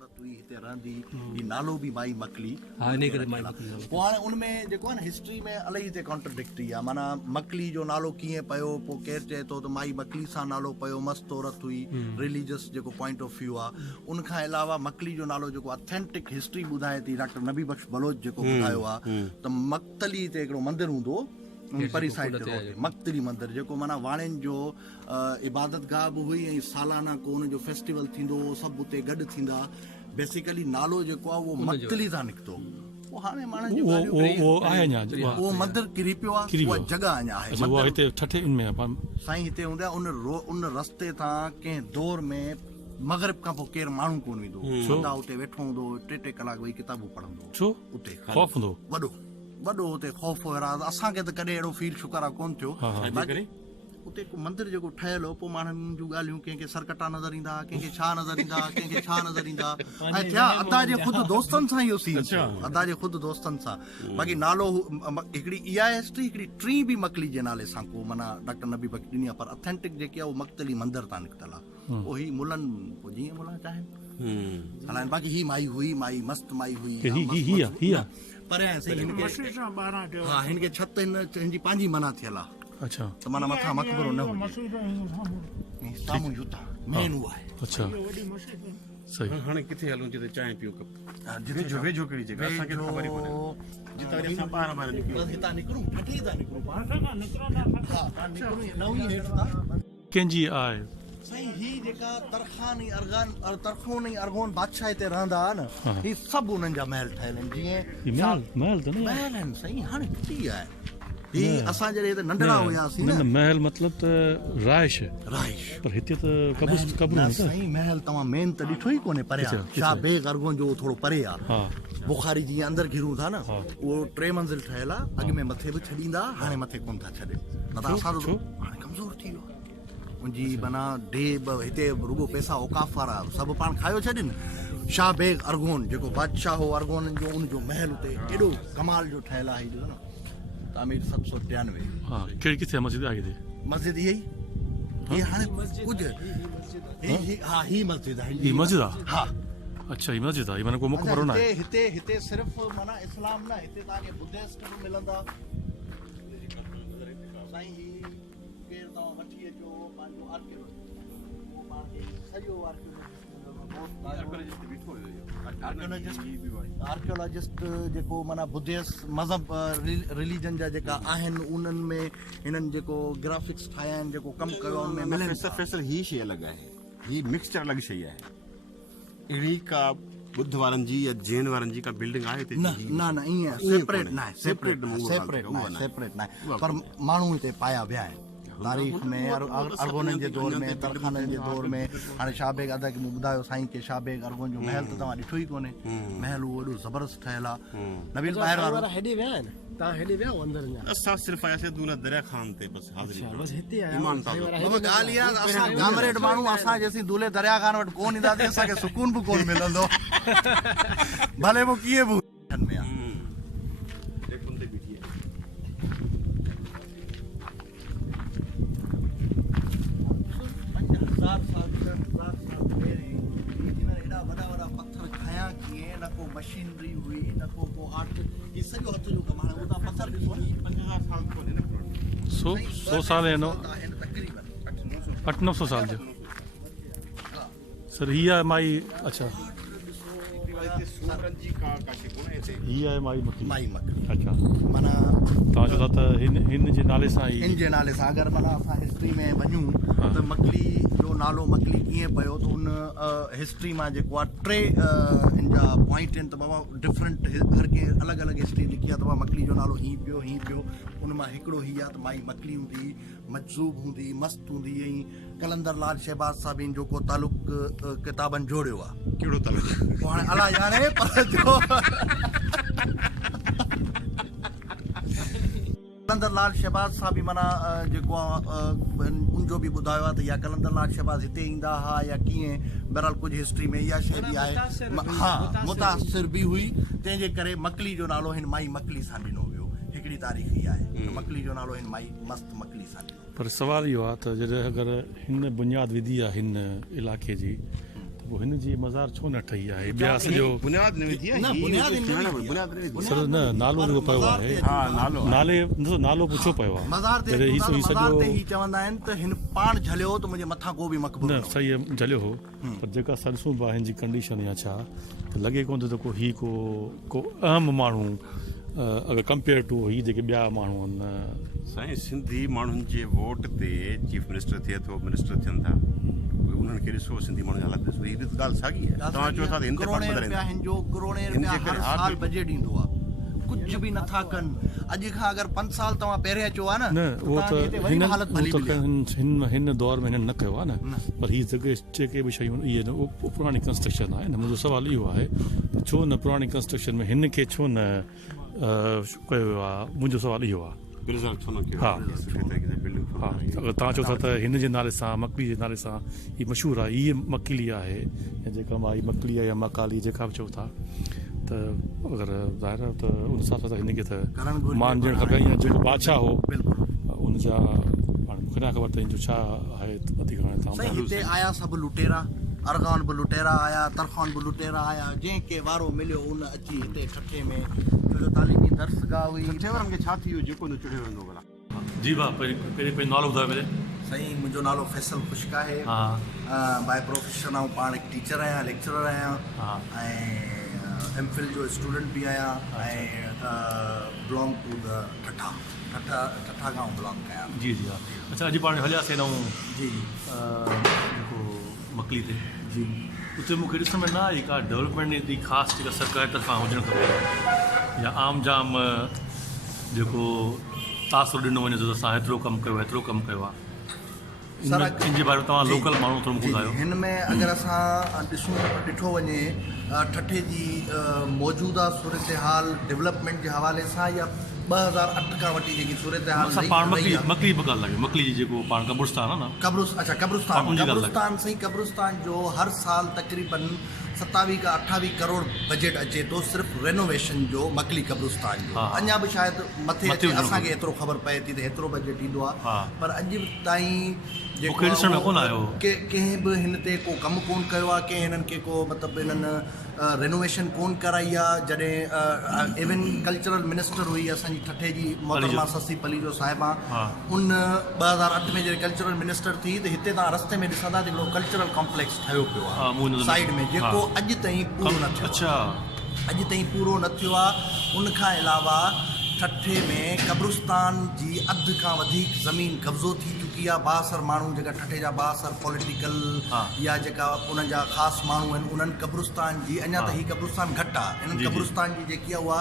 औरत हुई हिते रहंदी ही नालो बि माई मकली हाँ इन करे माई मकली पोइ हाणे उनमें जेको आहे न हिस्ट्री में इलाही हिते कॉन्ट्रडिक्टरी आहे माना मकली जो नालो कीअं पियो पोइ केरु चए थो त माई मकली सां नालो पियो मस्त औरत हुई रिलीजियस जेको पॉइंट ऑफ व्यू आहे उनखां अलावा मकली जो नालो जेको ऑथेंटिक हिस्ट्री ॿुधाए थी डॉक्टर नबी बख्श बलोच जेको ॿुधायो आहे त मक्तली ते हिकिड़ो मंदरु हूंदो परी साइड ते मक्तली मंदिर जेको माना वाणियुनि जो इबादत गाह बि हुई ऐं सालाना को हुनजो फेस्टिवल थींदो सभु उते गॾु थींदा बेसिकली नालो जेको आहे उहो मक्तली तां निकितो हाणे माण्हुनि उहो मंदिर किरी पियो आहे उहा जॻह अञा आहे साईं हिते हूंदा उन रस्ते तां कंहिं दौर में मगरिब खां पोइ केरु माण्हू कोन वेंदो उते वेठो हूंदो 3 कलाक वेही किताबूं पढ़ंदो उते वॾो वॾो उते ख़ौफ़ हुयो असांखे त कॾहिं अहिड़ो फील शुक्र आहे कोन थियो उते हिकु मंदरु जेको ठहियल हो पोइ माण्हुनि जूं ॻाल्हियूं कंहिंखे सरकटा नज़र ईंदा कंहिंखे छा नज़र ईंदा कंहिंखे छा नज़र ईंदा ऐं थिया अदा जे ख़ुदि दोस्तनि सां इहो सीन थियो अदा जे ख़ुदि दोस्तनि सां बाक़ी नालो हिकिड़ी इहा हिस्ट्री हिकिड़ी टी बि मकली जे नाले सां को माना डॉक्टर नबी बख्श ॾिनी आहे पर ऑथेंटिक जेकी आहे उहा मक्तली मंदर तां निकितल आहे पोइ ही मुलनि पोइ जीअं मुला चाहिनि हलाइनि बाक़ी ही माई हुई माई मस्त माई हुई पर हिनखे छत हिनजी पंहिंजी मना थियल आहे अच्छा त माना मथां मक़बरो न हुजे साम्हूं जूता मेन उहा आहे अच्छा सही हाणे किथे हलूं जिते चांहि पियो कप वेझो कहिड़ी जॻह असांखे ख़बर ई कोन्हे जितां असां ॿाहिरां निकिरूं हितां निकिरूं ठठी था निकिरूं हा निकिरूं नवी हेठि था कंहिंजी आहे साईं ही जेका तरखान ऐं अरगोन बादशाह हिते रहंदा हुआ न ही सभु उन्हनि जा महल ठहियल आहिनि जीअं महल आहिनि साईं हाणे किथे आहे ही असां जॾहिं हिते नंढड़ा हुयासीं न महल मतलब त राइश पर हिते त कब्र साईं महल तव्हां मेन त ॾिठो ई कोन्हे परे शाह बेग अरगोन जो थोरो परे आहे बुखारी जीअं अंदरि घिरूं था न उहो 3 मंज़िल ठहियल आहे अॻु में मथे बि छॾींदा हाणे मथे कोन था छॾे न त असां हाणे कमज़ोर थी वियो मुंहिंजी माना हिते रुगो पैसा औकाफ़ वारा सभु पाण खायो छॾनि शाह बेग अरगोन जेको बादशाह हो अरगोन जो उनजो महल उते एॾो कमाल जो ठहियल आहे ॾिसो न तामीर 793 हां कहिड़ी किथे मस्जिद आहे मस्जिद ये हाणे कुझु हा ही मस्जिद आहे ही मस्जिद आहे हा अच्छा ही मस्जिद आहे माने को मक़बरो न आहे हिते सिर्फ़ माना इस्लाम न हिते तव्हांखे बुद्धिस्ट बि मिलंदा साईं ही केर तव्हां वठी अचो पंहिंजो सॼो आर्कियोलॉजिस्ट जेको माना बुद्धिस्ट मज़हब रिलीजन जा जेका आहिनि उन्हनि में हिननि जेको ग्राफिक्स ठाहिया आहिनि जेको कमु कयो उनमें फैसल ही शइ अलॻि आहे ही मिक्सचर अलॻि शइ आहे अहिड़ी का बुद्ध वारनि जी या जैन वारनि जी का बिल्डिंग आहे हिते न ईअं सेपरेट न आहे सेपरेट न आहे पर माण्हू हिते पाया विया आहिनि तारीख़ में अरगोननि जे दौर में तरखाननि जे दौर में हाणे शाह बेग अदा खे मूं ॿुधायो साईं के शाह बेग अरगोन जो महल त तव्हां ॾिठो ई कोन्हे महल उहो एॾो ज़बरदस्त ठहियल आहे नबील ॿाहिरि वारा हेॾे विया आहिनि तव्हां हेॾे विया अंदरि असां सिर्फ़ु आयासीं दूल्हा दरिया खान ते बस बस हिते ईमान ॻाल्हि इहा असां गामरेड माण्हू असां जेसीं दूल्हे दरिया खान वटि कोन ईंदासीं असांखे सुकून बि कोन मिलंदो भले पोइ कीअं बि मशीनरी हुई न को आर्ट ये सॼो हथ जो कमु हाणे उहो तव्हां पथर ॾिसो न 50 साल कोन्हे न 100 साल है नो तक़रीबन 800 साल जो सर हीअ माई अच्छा हीअ आहे माई मकली अच्छा माना तव्हां चओ था त हिन जे नाले सां हिन जे नाले सां अगरि माना असां हिस्ट्री में वञूं त मकली जो नालो मकली कीअं पियो त उन हिस्ट्री मां जेको आहे 3 हिन जा पॉइंट आहिनि त बाबा डिफरेंट हर कंहिं अलॻि अलॻि हिस्ट्री लिखी आहे त बाबा मकली जो नालो हीअं पियो उन मां हिकिड़ो हीअ आहे त माई मकली हूंदी मजज़ूब हूंदी मस्त हूंदी ऐं कलंदर लाल शहबाज साहिबनि जो को तालुक किताबनि जोड़ियो आहे कहिड़ो तालुक हाणे अलाए ॼाणे पर जो कलंदर लाल शहबाज सां बि माना जेको आहे उनजो बि ॿुधायो आहे त या कलंदर लाल शहबाज हिते ईंदा हुआ या कीअं बहरहाल कुझु हिस्ट्री में इहा शइ बि आहे हा मुतासिर बि हुई तंहिंजे करे मकली जो नालो हिन माई मकली सां ॾिनो वियो हिकिड़ी तारीख़ इहा आहे मकली जो नालो हिन माई मस्त मकली सां ॾिनो पर सवाल इहो आहे त जॾहिं अगरि हिन बुनियादु विधी आहे हिन इलाइक़े जी त पोइ हिन जी मज़ार छो न ठही आहे ॿिया सॼो बुनियाद न विधी आहे न, बुनियाद न विधी। बुनियाद न विधी सर न नालो जेको पियो आहे हा नालो नाले नालो पुछो पियो आहे मज़ार ते पर हीउ मज़ार ते सॼो ही चवंदा आहिनि त हिन पाण झलियो त मुंहिंजे मथां को बि मक़बूल न सही आहे, झलियो हो पर जेका सरसूं बि हिन जी कंडीशन या छा त लॻे कोन थो त को अहम माण्हू अगरि कंपेयर टू हीअ जेके ॿिया माण्हू आहिनि साईं सिंधी माण्हुनि जे वोट ते चीफ मिनिस्टर थिए थो मिनिस्टर थियनि था उन्हनि खे ॾिसो सिंधी माण्हुनि जा हालात ॾिसो हीअ त ॻाल्हि साॻी आहे तव्हां चओ था त हिन ते करोड़े पाण रुपया हिन जो करोड़े हिन रुपया जे करे हर हा, साल बिल्कुलु। बजट ईंदो आहे कुझु बि नथा कनि अॼु खां अगरि 5 साल तव्हां पहिरियों अचो आहे न उहो त तव्हांजे हिते वरी हिन बि हालत भली मिली आहे। हिन दौर में हिननि न कयो आहे न पर हीअ जेके बि शयूं इहे न उहो पुराणी कंस्ट्रक्शन आहे न मुंहिंजो सुवाल इहो आहे त छो न पुराणी कंस्ट्रक्शन में हिन खे छो न कयो वियो आहे मुंहिंजो सुवाल इहो आहे प्रिजर्व छो न कयो हा। सुठे तरीक़े सां बिल्डिंग छो न हा ठाही? अगरि तव्हां चओ था त हिन जे नाले सां मकली जे नाले सां हीअ मशहूरु आहे हीअ मकली आहे या जेका मां हीअ मकली आहे या मकाली जेका बि चओ था त अगरि ज़ाहिर आहे त उन हिसाब सां त हिनखे त करणु घुरिजे। मान ॾियणु खपे या जेको बादशाह हो बिल्कुलु उनजा हाणे मूंखे न ख़बर त हिन जो छा आहे वधीक हाणे सही तव्हां हिते आया सभु लुटेरा अरगान बि लुटेरा आया तरखान बि लुटेरा आया जंहिंखे वारो मिलियो उन अची हिते ठठे में छो जो तालीमी दर्सगाह हुई सुठे वारनि खे छा थी वियो जेको न चुड़ियो वेंदो भला जी भाउ पहिरीं पंहिंजो नालो ॿुधायो मेरे साईं मुंहिंजो नालो फैसल खुश्क आहे हा बाय प्रोफेशन आऊं पाण हिकु टीचर आहियां लेक्चरर आहियां हा ऐं एमफिल जो स्टूडेंट बि आहियां ऐं बिलोंग टू द ठठा गांव बिलोंग कयां जी जी हा अच्छा अॼु पाण हलियासीं नऊं जी जेको मकली ते जी उते मूंखे ॾिसण में न आई का डेवलपमेंट एतिरी ख़ासि जेका सरकार जी तरफ़ां हुजणु खपे या आम जाम जेको तासिर ॾिनो वञे थो त असां हेतिरो कमु कयो आहे हेतिरो कमु कयो आहे सर, इन जे बारे में तव्हां जी, लोकल माण्हू थोरो मूंखे जी, ॿुधायो हिन में अगरि असां ॾिठो वञे ठठे जी मौजूदा सूरत हाल डेवलपमेंट जे हवाले सां या 2008 खां वठी जेकी सूरत हाल असां पाण मकली बि ॻाल्हि लॻे मकली जी जेको पाण कब्रिस्तान आहे न कब्रिस्तान उनजी ॻाल्हि कब्रिस्तान सही कब्रिस्तान जो हर साल तक़रीबन 27 खां 28 करोड़ बजट अचे थो सिर्फ़ु रेनोवेशन जो मकली कब्रिस्तान जो हा। अञा बि शायदि मथे अचे वञणो असांखे एतिरो ख़बर पए थी त हेतिरो बजट ईंदो आहे हा। पर अॼु ताईं मूंखे ॾिसण में कोन आयो। कंहिं बि हिन ते को कमु कोन कयो आहे कंहिं हिननि खे को मतिलबु हिननि रेनोवेशन कोन कराई आहे जॾहिं इवन कल्चरल मिनिस्टर हुई असांजी ठठे जी मोहतरमा ससी पलीजो साहिबा हा। उन 2008 में जॾहिं कल्चरल मिनिस्टर थी त हिते तव्हां रस्ते में ॾिसंदा त हिकिड़ो कल्चरल कॉम्प्लेक्स ठहियो पियो हा, मूं आहे नज़र साइड में जेको हा। अॼु ताईं पूरो न थियो अच्छा अॼु ताईं पूरो न थियो आहे उन खां अलावा ठठे में कब्रिस्तान जी अधु खां वधीक ज़मीन कब्ज़ो थी चुकी आहे बासर माण्हू जेका ठठे जा बासर पॉलिटिकल हा। या जेका उन्हनि जा ख़ासि माण्हू आहिनि उन्हनि कब्रिस्तान जी अञा त हीअ कब्रिस्तान घटि आहे जी, इन्हनि जी। कब्रिस्तान जी जेकी आहे उहा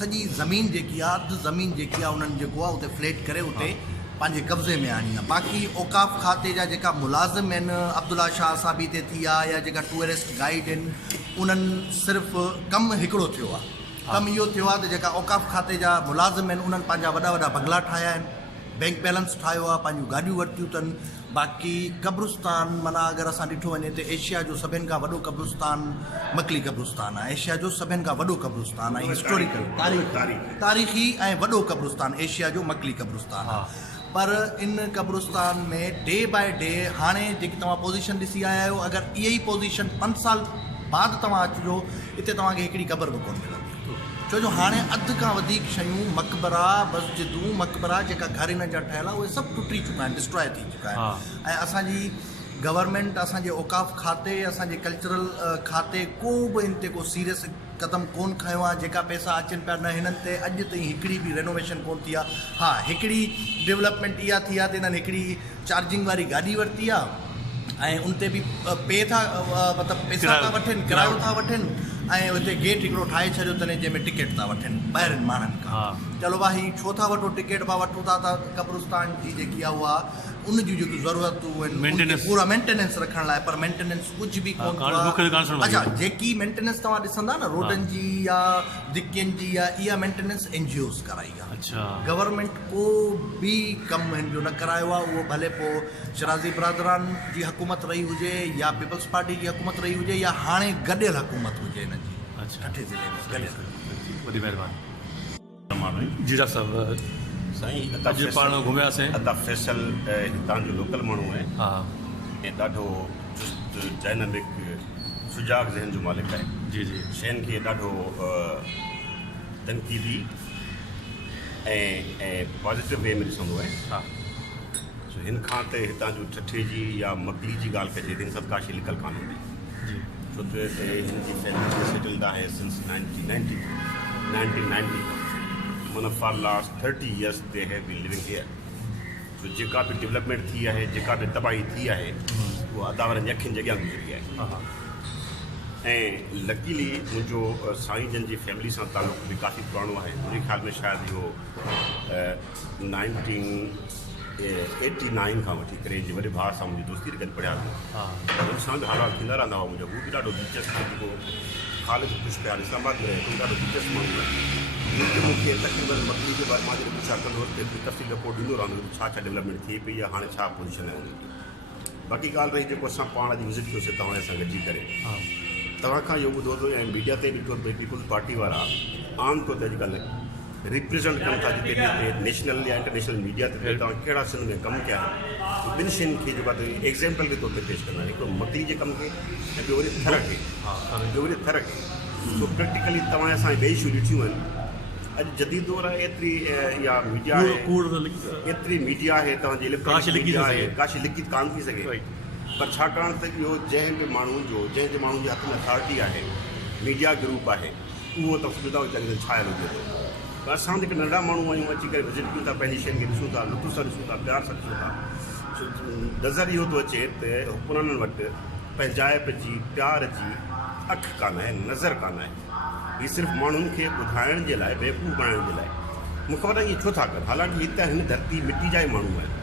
सॼी ज़मीन जेकी आहे अधु ज़मीन जेकी आहे उन्हनि जेको आहे उते फ्लैट करे उते पंहिंजे कब्ज़े में आणी आहे बाक़ी औकाफ़ खाते जा जेका मुलाज़िम आहिनि अब्दुल्ला शाह साहब हिते थी आहे या जेका टूरिस्ट गाइड आहिनि उन्हनि सिर्फ़ु कमु हिकिड़ो थियो आहे कमु इहो थियो आहे त जेका औकाफ़ खाते जा मुलाज़िम आहिनि उन्हनि पंहिंजा वॾा वॾा बंगला ठाहिया आहिनि बैंक बैलेंस ठाहियो आहे पंहिंजूं गाॾियूं वरितियूं अथनि बाक़ी कब्रिस्तान माना अगरि असां ॾिठो वञे त एशिया जो सभिनि खां वॾो कब्रिस्तान मकली कब्रिस्तान आहे एशिया जो सभिनि खां वॾो कब्रिस्तान आहे हिस्टोरिकल तारीख़ी ऐं वॾो कब्रिस्तान एशिया जो मकली कब्रिस्तान आहे पर इन कब्रिस्तान में डे बाय डे हाणे जेकी तव्हां पोज़ीशन ॾिसी आया आहियो अगरि इहा ई पोज़ीशन 5 साल बाद तव्हां अचिजो हिते तव्हांखे हिकिड़ी क़बर बि कोन मिलंदी छो जो हाणे अधु खां वधीक शयूं मक़बरा मस्जिदूं मक़बरा जेका घर हिन जा ठहियल आहे उहे सभु टुटी चुका आहिनि डिस्ट्रॉय थी चुका आहिनि ऐं असांजी गवर्नमेंट असांजे औकाफ़ खाते असांजे कल्चरल खाते को बि हिन ते को सीरियस क़दम कोन खयो आहे जेका पैसा अचनि पिया न हिननि ते अॼु ताईं हिकिड़ी बि रेनोवेशन कोन थी आहे हा हिकिड़ी डेवलपमेंट इहा थी आहे त हिननि हिकिड़ी चार्जिंग वारी गाॾी वरिती आहे ऐं उन ते बि पे था मतिलबु पैसा था वठनि किरायो था वठनि ऐं हुते गेट हिकिड़ो ठाहे छॾियो अथनि जंहिंमें टिकट था वठनि ॿाहिरिनि माण्हुनि खां चलो भाई छो था वठो टिकट पाण वठो था त कब्रिस्तान जी जेकी आहे उहा उन जूं जेकी ज़रूरतूं आहिनि पूरा मेंटेनेंस रखण लाइ पर मेंटेनेंस कुझु बि कोन अच्छा जेकी मेंटेनेंस तव्हां ॾिसंदा न रोडनि जी या दिकियुनि जी या इहा मेंटेनेंस NGOs कराई आहे गवर्नमेंट को बि कमु हिन जो न करायो आहे उहो भले पोइ शराज़ी बिरादरान जी हुकूमत रही हुजे या पीपल्स पार्टी जी हुकूमत रही हुजे या हाणे गॾियल हुकूमत हुजे हिन जी ठठे ज़िले में गॾियल वॾी महिरबानी जी डॉक्टर साहब साईं अॼु पाण घुमियासीं अता फैसल हितां जो लोकल माण्हू आहे हा ऐं ॾाढो चुस्त डायनामिक सुजाग ज़हन जो मालिक आहे जी जी शयुनि खे ॾाढो तनक़ीदी ऐं पॉज़िटिव वे में ॾिसंदो आहे हा सो हिन खां त हितां जो ठठे जी या मकली जी ॻाल्हि कजे त हिन सदकाशी लिकल कान हूंदी जी छो त हिन जी फैमिली सेटल्ड आहे सिंस 1990 माना for last 30 years they have been living here so जेका बि डेवलपमेंट थी आहे जेका बि तबाही थी आहे उहा अदावरनि जी अखियुनि जे अॻियां गुज़री आहे हा हा ऐं लकीली मुंहिंजो साईं जन जी फैमिली सां तालुक़ु बि काफ़ी पुराणो आहे मुंहिंजे ख़्याल में शायदि इहो 1989 खां वठी करे जे वॾे भाउ सां मुंहिंजी दोस्ती गॾु पढ़िया हा हुन सां बि हालात थींदा रहंदा हुआ मुंहिंजा हू बि ॾाढो दिलचस्पु जेको ख़ालिद ख़ुशि पिया इस्लामाबाद में रहे थो ॾाढो दिलचस्पु माण्हू आहे जेके मूंखे तक़रीबन मकली जे बारे मां जॾहिं पुछा कंदो हुउसि त तफ़सील रिपोर्ट ॾींदो रहंदो छा छा डेवलपमेंट थिए पई या हाणे छा पोज़ीशन आहे हुनजी बाक़ी ॻाल्हि रही जेको असां पाण अॼु विज़िट कयोसीं तव्हां सां गॾिजी करे हा तव्हां खां इहो ॿुधो थो ऐं मीडिया ते ॾिठो भई पीपुल्स पार्टी वारा आम तौर ते अॼुकल्ह रिप्रेज़ेंट कनि था जिते किथे नेशनल या इंटरनेशनल मीडिया ते तव्हां कहिड़ा सिंध में कमु कया आहिनि ॿिनि शयुनि खे जेको आहे एग्ज़ाम्पल के तौर ते पेश कंदा आहिनि हिकिड़ो मकली जे कम खे ऐं ॿियो वरी थर खे ॿियो वरी थर खे सो प्रैक्टिकली तव्हां असां ॿई शयूं ॾिठियूं आहिनि अॼु जदीद दौर आहे एतिरी या मीडिया आहे एतिरी मीडिया आहे तव्हांजी मीडिया आहे काशी लिखी कान थी सघे पर छाकाणि त इहो जंहिं बि माण्हुनि जो जंहिं माण्हुनि जे हथ में अथॉरिटी आहे मीडिया ग्रुप आहे उहो त सुविधा हुजे छायल हुजे थो पर असां जेके नंढा माण्हू आहियूं अची करे विज़िट कयूं था पंहिंजी शयुनि खे ॾिसूं था लुत्फ़ सां ॾिसूं था प्यार सां ॾिसूं था नज़र इहो थो अचे त हुकुमराननि वटि पंहिंजाइप जी प्यार जी अखि कान आहे नज़र कान आहे हीअ सिर्फ़ु माण्हुनि खे ॿुधाइण जे लाइ बेवकूफ़ बणाइण जे लाइ मूंखे ख़बर आहे इहे छो था कनि हालांकि हिते हिन धरती मिटी जा ई माण्हू आहिनि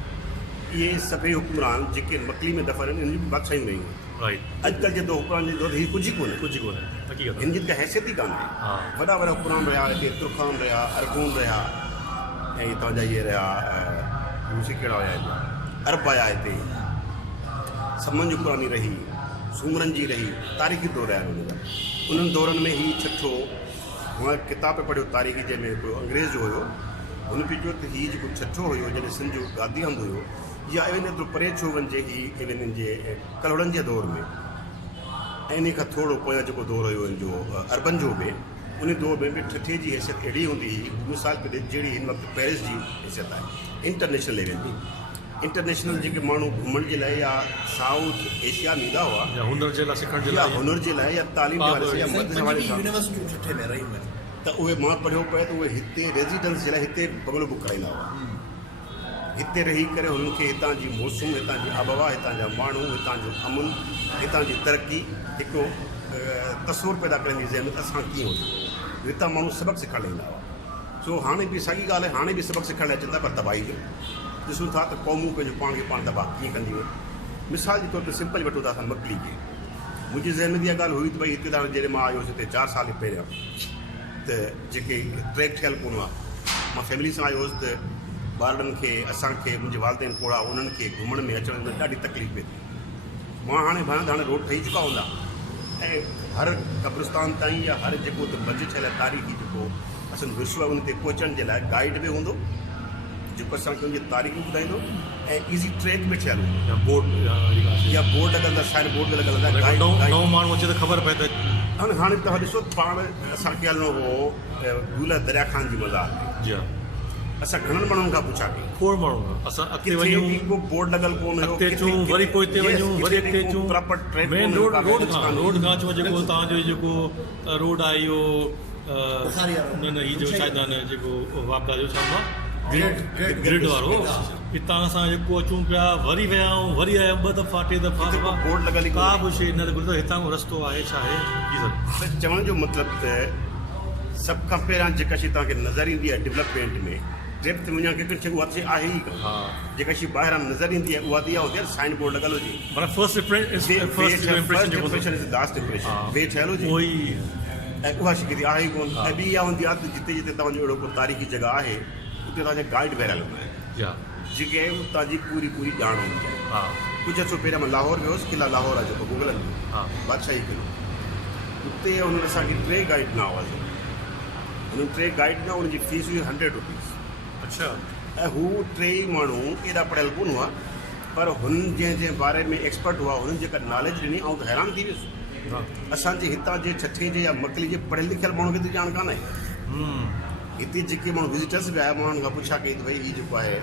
इहे सभई हुकुमरान जेके मकली में दफ़ा आहिनि हिन जी बादशाहियूं रहियूं राइट अॼुकल्ह जे हुकुमरान जे दौर हीअ कुझु ई कोन्हे हिन जी त हैसियत ई कान्हे वॾा वॾा हुकुमरान रहिया हिते तुर्खान रहिया अरगून रहिया ऐं तव्हांजा इहे रहिया दूसरी कहिड़ा हुया अरब आया हिते समन जी पुरानी रही सूमरनि जी रही तारीख़ी दौर आहिनि उन्हनि दौरनि में ही छठो मां किताब पढ़ियो तारीख़ी जंहिंमें हिकिड़ो अंग्रेज़ जो हुयो हुन बि चयो त हीउ जेको छठो हुयो जॾहिं सिंध जो गादी हंधु हुयो या इवन एतिरो परे छो वञिजे ही इवन हिन जे कलवड़नि जे दौर में ऐं इन खां थोरो पोयां जेको दौर हुयो हिन जो अरबन जो बि उन दौर में बि ठठे जी हैसियत अहिड़ी हूंदी हुई मिसाल के तौर जहिड़ी हिन वक़्तु पेरिस जी हैसियत आहे इंटरनेशनल लेवल ते इंटरनेशनल जेके माण्हू घुमण जे लाइ या साउथ एशिया में ईंदा हुआ या हुनर जे लाइ सिखण जे या लाइ हुनर जे लाइ या तालीम जे वारे या मदद वारे सां यूनिवर्सिटियूं सुठे में रहियूं आहिनि त उहे मां पढ़ियो पिए त उहे हिते रेज़िडेंस जे लाइ हिते बंगलो बुक कराईंदा हुआ हिते रही करे हुननि खे हितां जी मौसम हितां जी आबहवा हितां जा माण्हू हितां जो अमन हितां जी तरक़ी हिकिड़ो तस्वुर पैदा करनि जी ज़हमियत असां कीअं हुजे हितां माण्हू सबक़ु सिखण ईंदा हुआ सो हाणे बि साॻी ॻाल्हि आहे हाणे बि सबक़ु सिखण लाइ अचनि था पर तबाही जो ॾिसूं था त क़ौमूं पंहिंजो पाण खे पाण तबाह कीअं कंदियूं आहिनि मिसाल जे तौर ते सिंपल वठूं था असां मकली खे मुंहिंजी ज़हन में इहा ॻाल्हि हुई त भई हिते त जॾहिं मां आयुसि हिते 4 साल पहिरियां त जेके ट्रैक ठहियलु कोन हुआ मां फैमिली सां आयो हुउसि त ॿारनि खे असांखे मुंहिंजे वालदेन पोड़ा उन्हनि खे घुमण में अचण में ॾाढी तकलीफ़ पई थिए मां हाणे हाणे रोड ठही चुका हूंदा ऐं हर क़ब्रिस्तान ताईं या हर जेको त बज ठहियल आहे तारीख़ी जेको असांजो विश्व आहे उन ते पहुचण जे लाइ गाइड बि हूंदो जेको असांखे उनजी तारीख़ ॿुधाईंदो ऐं ईज़ी ट्रैक बि ठहियलु हूंदो या बोर्ड लॻंदा साइड बोर्ड बि लॻल हूंदा नओं माण्हू अचे त ख़बर पए त हाणे तव्हां ॾिसो पाण असांखे हलिणो हो झूला दरिया खान जी मज़ार जी हा असां घणनि माण्हुनि खां पुछा कई खोड़ माण्हू असां अॻिते किथे वञूं बि को बोर्ड लॻल कोन हुयो अॻिते अचूं वरी पोइ हिते वञूं वरी अॻिते अचूं प्रॉपर ट्रैक मेन रोड खां अचूं जेको तव्हांजो जेको रोड आहे इहो न हीअ जो शायदि न जेको वापदा जो छा हूंदो आहे ग्रिड वारो हितां असां जेको अचूं पिया वरी विया आहियूं वरी आया 2 दफ़ा 3 दफ़ा बोर्ड लॻल का बि शइ न गुज़र हितां को रस्तो आहे छा आहे चवण जो मतिलबु त सभ खां पहिरियां जेका शइ तव्हांखे नज़र ईंदी आहे डेवलपमेंट में ट्रिप ते वञा कंहिं शइ उहा शइ आहे ई कोन जेका शइ ॿाहिरां नज़र ईंदी आहे उहा त इहा हूंदी आहे साइन बोर्ड लॻल हुजे माना फर्स्ट इंप्रेशन लास्ट इंप्रेशन वे ठहियल हुजे ऐं उहा शइ किथे आहे ई कोन ऐं ॿी इहा हूंदी आहे त जिते जिते तव्हांजो अहिड़ो को तारीख़ी जॻह आहे उते तव्हांजा गाइड विरियल हूंदा आहिनि जेके उतां जी पूरी ॼाण हूंदी आहे कुझु अर्सो पहिरियां मां लाहौर वियोसि किला लाहौर आहे जेको मुगलनि जो बादशाही किलो उते हुननि असांखे 3 गाइड ॾिना हुआसीं हुननि 3 गाइड ॾिना हुनजी फीस हुई 100 रुपीस अच्छा ऐं हू 3 माण्हू एॾा पढ़ियल कोन हुआ पर हुननि जंहिं बारे में एक्सपर्ट हुआ हुननि जेका नॉलेज ॾिनी ऐं त हैरान थी वियुसि असांजे हितां जे छठे जे या मकली जे पढ़ियल लिखियल माण्हू खे त ॼाण कान आहे हिते जेके माण्हू विज़िटर्स बि आया माण्हुनि खां पुछा कई त भई हीउ जेको आहे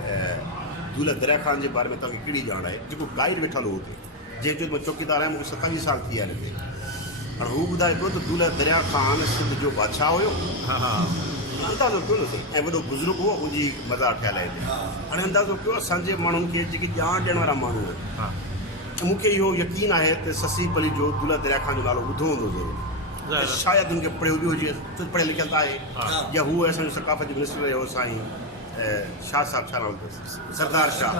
दूल्हा दरिया खान जे बारे में तव्हांखे कहिड़ी ॼाण आहे जेको गाइड वेठल हो हुते जंहिंजो मां चौकीदार आहियां मूंखे 27 साल थी विया हिन ते हाणे हू ॿुधाए पियो त दूल्हा दरिया खान सिंध जो बादशाह हुयो अंदाज़ो कयो न ऐं वॾो बुज़ुर्ग हो उनजी मज़ार ठहियल आहे हिते हाणे अंदाज़ो कयो असांजे माण्हुनि खे जेके ॼाण ॾियण वारा माण्हू आहिनि मूंखे इहो यकीन आहे त ससी पली जो दूल्हा दरिया खान जो नालो ॿुधो हूंदो ज़रूरु शायदि हुनखे पढ़ियो बि हुजे पढ़ियल लिखियल त आहे या हू असांजो सकाफ़त जो मिनिस्टर रहियो साईं शाह साहिबु छा नालो अथसि सरदार शाह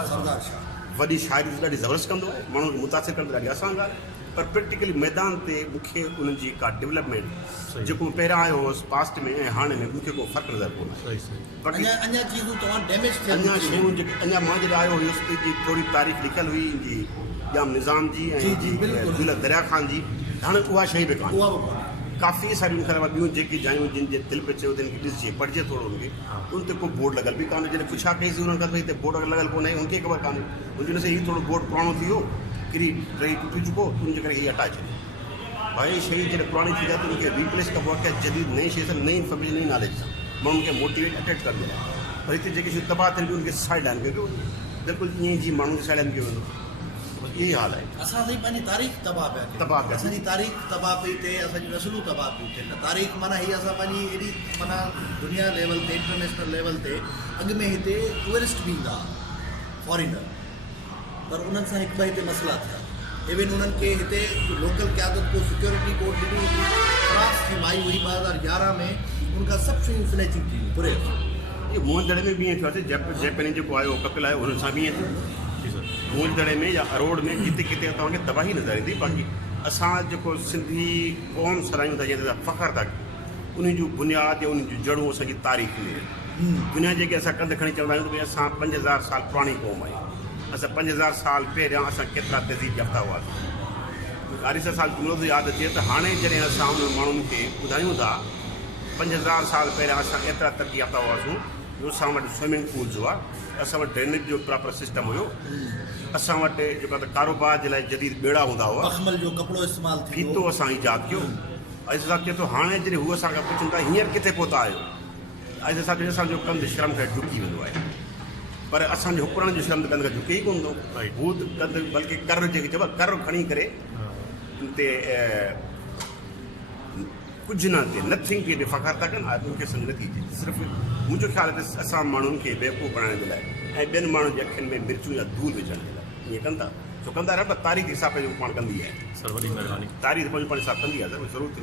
वॾी शाइरी ॾाढी ज़बरदस्त कंदो आहे माण्हुनि खे मुतासिर करण ॾाढी आसान ॻाल्हि आहे पर प्रैक्टिकली मैदान ते मूंखे उन्हनि जी का डेवलपमेंट जेको पहिरियां आयो हुउसि पास्ट में ऐं हाणे में मूंखे को फ़र्क़ु नज़र कोन आहे बाक़ी अञा चीज़ूं तव्हां डैमेज अञा शयूं जेके अञा मां जॾहिं आयो हुयुसि त जी थोरी तारीख़ लिखियल हुई जी जाम निज़ाम जी ऐं दूल्हा दरिया खान जी हाणे उहा शइ बि कान्हे काफ़ी सारियूं उन खां अलावा ॿियूं जेकी जायूं जिन जे दिलि पियो चयो त हिनखे ॾिसजे पढ़िजे थोरो हुनखे उन ते को बोर्ड लॻल बि कान्हे जॾहिं पुछा कईसीं उन्हनि खां भई हिते बोर्ड लॻल कोन्हे उनखे ख़बर कान्हे उनजे ॾिसे हीउ थोरो बोर्ड पुराणो थी वियो किरी टई टुटी चुको उनजे करे हीअ हटाए छॾियो भाई शइ जॾहिं पुराणी थी आहे त उनखे रिप्लेस कबो आहे कंहिं जदीद नई शइ सां नई इंफॉर्मेशन नई नॉलेज सां माण्हुनि खे मोटिवेट अटैच कंदो आहे पर हिते जेके शयूं तबाह थियनि थियूं उनखे साइड लाइन कयो बिल्कुलु ईअं जीअं माण्हुनि खे साइड लाइन कयो वेंदो इहो ई हाल आहे असां साईं पंहिंजी तारीख़ तबाह पिया तबाह पिया असांजी तारीख़ तबाह पई थिए असांजी नसलूं तबाह पियूं थियनि तारीख़ माना हीअ असां पंहिंजी एॾी माना दुनिया लेवल ते इंटरनेशनल लेवल ते अॻु में हिते टूरिस्ट बि ईंदा फॉरेनर पर उन्हनि सां हिकु ॿ हिते मसइला थिया इवन उन्हनि खे हिते लोकल क़यादत को सिक्योरिटी कोड ॾिनी क्रॉस थी माई हुई 2011 में उनखां सभु शयूं स्नैचिंग थी पूरे इहो मोहनदड़े में बि ईअं थियो आहे जयपनी जेको आयो कपिल आयो हुननि सां बि ईअं थियो मोहनदड़े में या अरोड़ में जिते किथे तव्हांखे तबाही नज़र ईंदी बाक़ी असां जेको सिंधी क़ौम सरायूं था जंहिं ते फ़ख़्रु था उन जूं बुनियाद या उन जूं जड़ूं असांजी तारीख़ में दुनिया जेके असां कंध खणी चवंदा आहियूं त भई असां 5000 साल पुराणी क़ौम आहियूं असां 5000 साल पहिरियां असां केतिरा तहज़ीब याफ़्ता हुआसीं 40 साल जुमिलो थो यादि अचे त हाणे जॾहिं असां उन माण्हुनि खे ॿुधायूं था 5000 साल पहिरियां असां एतिरा तरक़ी याफ़्ता हुआसीं जो असां वटि स्विमिंग पूल्स हुआ असां वटि ड्रेनेज जो प्रॉपर सिस्टम हुयो असां वटि जेको आहे कारोबार जे लाइ जदीद ॿेड़ा हूंदा हुआ मखमल जो कपिड़ो इस्तेमालु थी फीतो असां ईजाद कयो ऐं साहब चए थो हाणे जॾहिं हू असांखां पुछनि था हींअर किथे पहुता आहियो ऐं साहब असांजो कमु श्रम खां झुकी वेंदो आहे पर असांजे हुकुरनि जो श्रम कंद खां झुके ई कोन थो हू कंद बल्कि कर जेके चइबो आहे कर खणी करे ते कुझु न थिए नथिंग खे फ़ख़्रु था कनि मूंखे सम्झ नथी अचे सिर्फ़ु मुंहिंजो ख़्यालु आहे त असां माण्हुनि खे बेवकूफ़ बणाइण जे लाइ ऐं ॿियनि माण्हुनि जे अखियुनि में मिर्चूं या धूल विझण जे लाइ ईअं कनि था छो कंदा रहियो पर तारीख़ हिसाब जो पाण कंदी आहे सर वॾी महिरबानी तारीख़ पंहिंजो पाण हिसाब कंदी आहे ज़रूरु थी